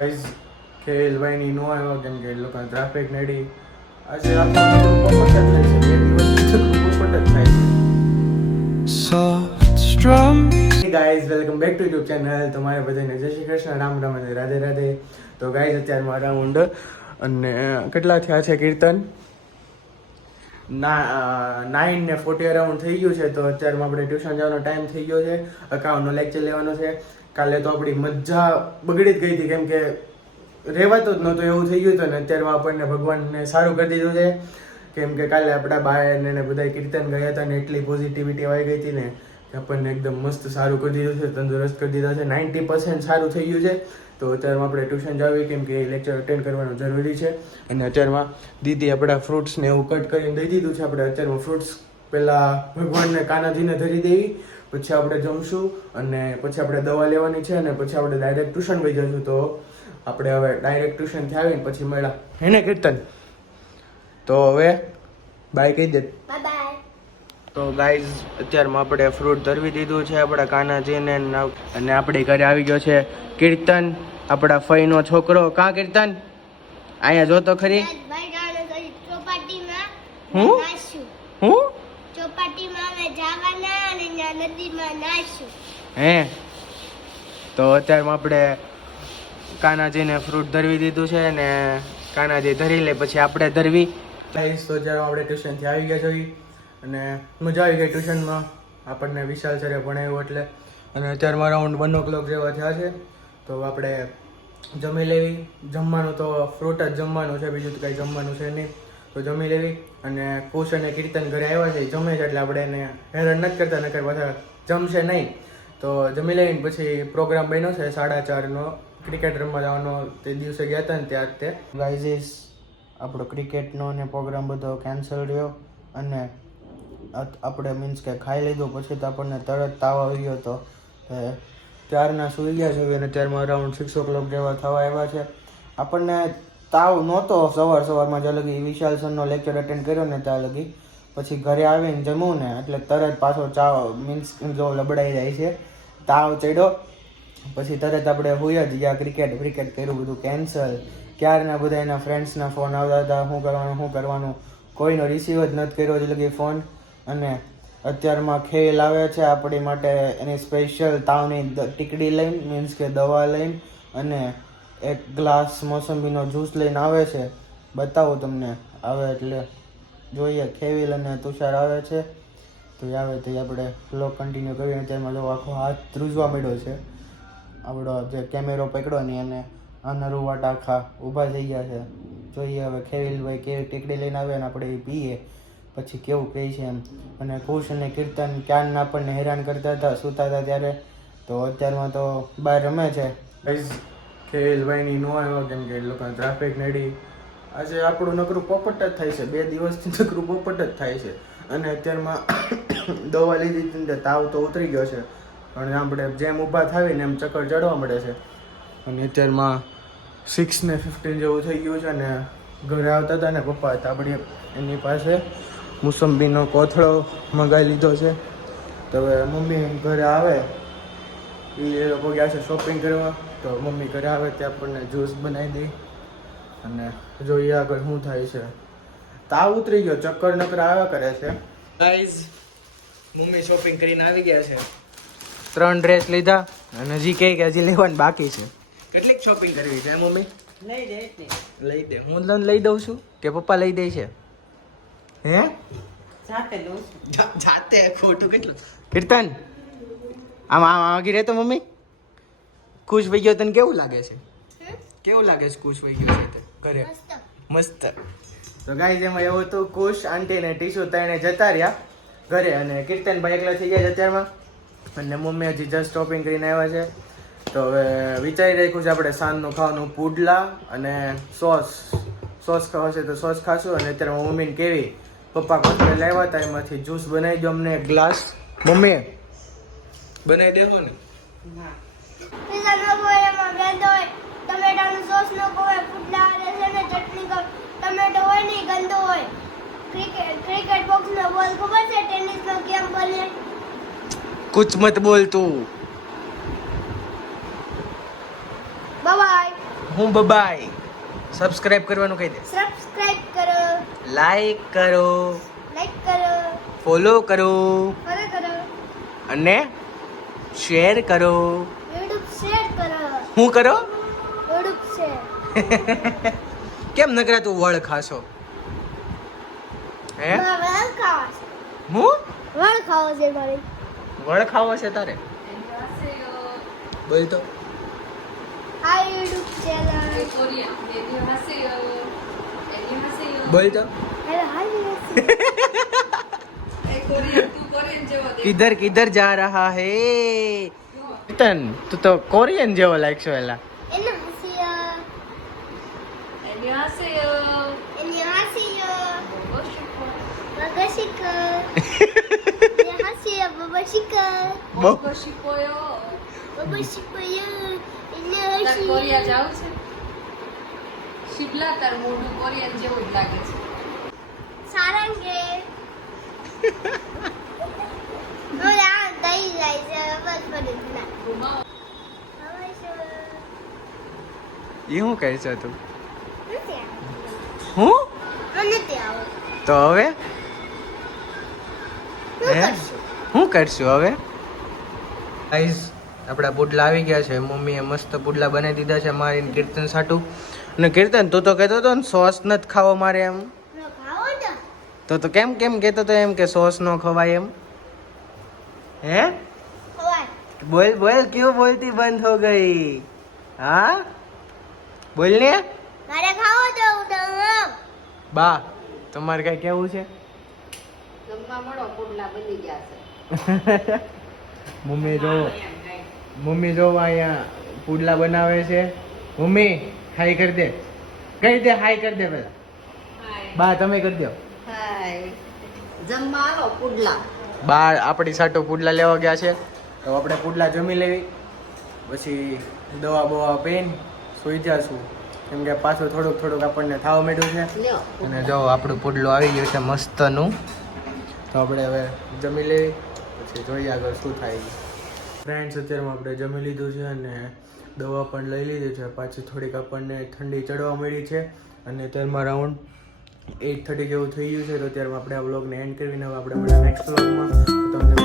Guys ખેલભાઈની નો આવ્યો કેમ કે એ લોકો ટ્રાફિક નડી. આજે આપણું પોપટ જ થાય છે, બે દિવસ પોપટ જ થાય છે. Soft strum. Hey guys, welcome back to YouTube channel. તમારે બધાને જય શ્રી કૃષ્ણ, રામ રામ અને રાધે રાધે. તો ગાઈઝ અત્યારે મારા રાઉન્ડ અને કેટલા થયા છે કીર્તન? 9:40 અરાઉન્ડ થઈ ગયું છે. તો અત્યારમાં આપણે ટ્યુશન જવાનો ટાઈમ થઈ ગયો છે. અકાઉન્ટનો લેક્ચર લેવાનો છે. કાલે તો આપણી મજા બગડી જ ગઈ હતી કેમ કે રહેવાતું જ નહોતું એવું થઈ ગયું હતું ને અત્યારમાં આપણને ભગવાનને સારું કરી દીધું છે કેમ કે કાલે આપણા બાયને ને બધા કીર્તન ગયા હતા ને એટલી પોઝિટિવિટી આવી ગઈ હતી ને કે આપણને એકદમ મસ્ત સારું કરી દીધું છે, તંદુરસ્ત કરી દીધા છે. 90% સારું થઈ ગયું છે. તો અત્યારમાં આપણે ટ્યુશન જાવી કેમ કે લેક્ચર અટેન્ડ કરવાનું જરૂરી છે. અને અત્યારમાં દીદી આપણા ફ્રૂટ્સને એવું કટ કરીને દઈ દીધું છે. આપણે અત્યારમાં ફ્રૂટ્સ પહેલાં ભગવાનને કાનાજીને ધરી દેવી, પછી આપણે જમશું અને પછી આપણે દવા લેવાની છે અને પછી આપણે ડાયરેક્ટ ટ્યુશન વહી જશું. તો આપણે હવે ડાયરેક્ટ ટ્યુશનથી આવીને પછી મળ્યા હે ને કીર્તન? તો હવે બાય કહી દે. Bye bye. તો ગાઈઝ અત્યારમાં આપણે ફ્રૂટ ધરવી દીધું છે આપણા કાનાજીને અને આપણે ઘરે આવી ગયો છે કીર્તન, આપણા ફઈનો છોકરો. કાં કીર્તન? અહીંયા જો તો ખરી. હું હું ચોપાટીમાં અમે જવાના અને ત્યાં નદીમાં નાશું. હે તો અત્યારમાં આપણે કાનાજીને ફ્રૂટ ધરવી દીધું છે ને કાનાજી ધરી લે પછી આપણે ધરવી. ગાઈઝ તો જ્યારે આપણે ટ્યુશનથી આવી ગયા છીએ અને મજા આવી ગઈ ટ્યુશનમાં. આપણને વિશાલ સરે ભણાવ્યું એટલે. અને અત્યારમાં રાઉન્ડ 1 o'clock જેવા થયા છે. તો આપણે જમી લેવી. જમવાનું તો ફ્રૂટ જ જમવાનું છે, બીજું તો કંઈ જમવાનું છે નહીં. તો જમી લેવી અને કુશ અને કીર્તન ઘરે આવ્યા છે, જમે છે એટલે આપણે એને હેરાન નથી કરતા, નકર પાછા જમશે નહીં. તો જમી લઈને પછી પ્રોગ્રામ બન્યો છે 4:30નો ક્રિકેટ રમવા જવાનો. તે દિવસે ગયા હતા ને ત્યાં તે ગાઈઝ આપણો ક્રિકેટનો ને પ્રોગ્રામ બધો કેન્સલ રહ્યો અને આપણે મીન્સ કે ખાઈ લીધું પછી તો આપણને તરત તાવ આવી ગયો હતો. ત્યારના સૂઈ ગયા છે અને ત્યારમાં અરાઉન્ડ 6 o'clock જેવા થવા આવ્યા છે. આપણને તાવ નહોતો સવારમાં જ્યાં લગી વિશાલ સરનો લેક્ચર અટેન્ડ કર્યો ને ત્યાં લગી. પછી ઘરે આવીને જમ્યું ને એટલે તરત પાછો ચાવ મીન્સ જો લબડાઈ જાય છે, તાવ ચડ્યો. પછી તરત આપણે હોઈ જ ગયા, ક્રિકેટ કર્યું, બધું કેન્સલ. ક્યારના બધા એના ફ્રેન્ડ્સના ફોન આવતા હતા, શું કરવાનું કોઈનો રિસીવ જ નથી કર્યો જ લગી ફોન. અને અત્યારમાં ખેલ આવે છે આપણી માટે એની સ્પેશિયલ તાવની ટીકડી લઈને મીન્સ કે દવા લઈને અને એક ગ્લાસ મોસંબીનો જ્યુસ લઈને આવે છે. બતાવું તમને આવે એટલે જોઈએ. ખેવિલ અને તુષાર આવે છે તો આવે તો આપણે વ્લોગ કન્ટિન્યુ કરીએ. તેમાં જો આખો હાથ ધ્રુજવા માંડ્યો છે. આપણો જે કેમેરો પકડ્યો ને એને આના રૂવાટ આખા ઊભા થઈ ગયા છે. જોઈએ હવે ખેવિલભાઈ કેવી ટીકડી લઈને આવે ને આપણે એ પીએ પછી કેવું કહે છે એમ. અને ખુશ અને કીર્તન ક્યારના આપણને હેરાન કરતા હતા સૂતા હતા ત્યારે. તો અત્યારમાં તો બહાર રમે છે. ખેલભાઈની નો આવ્યો કેમ કે એ લોકો ટ્રાફિક નડી. આજે આપણું નકરું પોપટ જ થાય છે, 2 દિવસથી નકરું પોપટ જ થાય છે. અને અત્યારમાં દવા લીધી હતી તાવ તો ઉતરી ગયો છે પણ આપણે જેમ ઊભા થાવીને એમ ચક્કર ચડવા મળે છે. અને અત્યારમાં 6:15 જેવું થઈ ગયું છે ને ઘરે આવતા હતા ને પપ્પા હતા આપણે એની પાસે મોસંબીનો કોથળો મંગાવી લીધો છે. તો હવે મમ્મી ઘરે આવે એ લોકો ગયા છે શોપિંગ કરવા. તો મમ્મી ઘરે આવે ત્યાં આપણને જ્યુસ બનાવી દઈ અને જોઈએ આગળ શું થાય છે. તાવ ઉતરી ગયો, ચક્કર નકર આવ્યા કરે છે. ગાઈઝ મમ્મી શોપિંગ કરીને આવી ગયા છે. 3 ડ્રેસ લીધા અને હજી કે હજી લેવાનું બાકી છે. કેટલીક શોપિંગ કરવી છે મમ્મી? લઈ દે. હું લઈ દઉં છું કે પપ્પા લઈ દે છે? હે જાતે ખોટું કેટલું. કીર્તન આમ આગી રહેતો મમ્મી. ખુશ થઈ ગયો તને કેવું લાગે છે? કેવું લાગે છે ખુશ થઈ ગયો છે ઘરે? મસ્ત. તો ગાઈઝ એમાં એવું હતું ખુશ આંટી ને ટીશુ તઈને જતા રહ્યા ઘરે અને કીર્તનભાઈ એકલા થઈ ગયા છે અત્યારમાં. અને મમ્મી હજી જસ્ટ શોપિંગ કરીને આવ્યા છે. તો હવે વિચારી રાખ્યું છે આપણે સાંજનું ખાવાનું પુડલા અને સોસ ખાવાશે તો સોસ ખાશું. અને અત્યારે મમ્મીને કેવી પપ્પા કોથળે લાવ્યા હતા એમાંથી જ્યુસ બનાવી દો અમને એક ગ્લાસ. મમ્મી બનાવી દેશો ને? ટમેટાનું સોસ નો હોય, પુડલા છે ને ચટણી કો ટમેટો હોય ને ગંદો હોય. ક્રિકેટ બોક્સ નો બોલ ખબર છે ટેનિસ નો કેમ બને? कुछ मत बोल तू. હું બબાય. સબસ્ક્રાઇબ કરવાનું કહી દે. સબસ્ક્રાઇબ કરો, લાઈક કરો, લાઈક કરો, ફોલો કરો ફોલો કરો, અને શેર કરો. યુટ્યુબ શેર કરો, હું કરો? YouTube share. કેમ નકરા તું વળ ખાશો? હે? વળ ખાવો છે. હું વળ ખાવો છે મારે. વળ ખાવો છે તારે? બોલ તો. આ યુટ્યુબ ચેનલ. બોલ તો. Hello hi. કિધર કિધર જા રહા હે? તન તું તો કોરિયન જેવો લાગશો એલા. એને હસીયો. 안녕하세요. એને હસીયો. બગશિક. એને હસીયો બબશિક. બહુ 먹고 싶어요. બબશિકયો. એને તાર હસીયો. કોરિયા જાવું છે? શિબલા તાર મોઢું કોરિયન જેવું જ લાગે છે. સારંગે. ઓલા દઈ જાય છે બસ બસ ના. ઘુમાવો. હવે છે. એ શું કરશો તું? નથી આવડતું. હું નથી આવડતું. તો હવે શું હે? કરશું? શું કરશું હવે? ગાઈઝ આપણા પુડલા આવી ગયા છે. મમ્મીએ મસ્ત પુડલા બનાવી દીધા છે મારી કીર્તન સાટું. અને કીર્તન તું તો કહેતો હતો ને સોસ નથી ખાવો મારે એમ. ન ખાવો ને. તો કેમ કેમ કહેતો હતો એમ કે સોસ નો ખવાય એમ? હે? ખવાય. બોલ બોલ ક્यों બોલતી બંધ હો ગઈ? હા બોલ ને. મારે ખાવો તો બા તમારે કઈ કેવું છે? જમવા મળો પુડલા બની ગયા છે. મમ્મી જો અહીંયા પુડલા બનાવે છે. મમ્મી હાઈ કરી દે. કરી દે હાઈ કરી દે પેલા. બા તમે કરી દો. હાય. જમવા આવો પુડલા. બા આપણી સાટો પુડલા લેવા ગયા છે. તો આપણે પુડલા જમી લેવી પછી દવા બવા પીને સુઈ જશું. કેમ કે પાછું થોડુંક આપણને થાવ માંડ્યું છે. લ્યો. અને જો આપણું પુડલું આવી ગયું છે મસ્તનું. તો આપણે હવે જમી લેવી પછી જોઈએ આગળ શું થાય. ફ્રેન્ડ્સ અત્યારમાં આપણે જમી લીધું છે અને દવા પણ લઈ લીધી છે. પાછી થોડીક આપણને ઠંડી ચડવા મળી છે અને અત્યારમાં રાઉન્ડ 8:30 જેવું થઈ ગયું છે. તો અત્યારમાં આપણે આ વ્લોગને એન્ડ કરીને હવે આપણે મળીએ નેક્સ્ટ વ્લોગમાં. તમને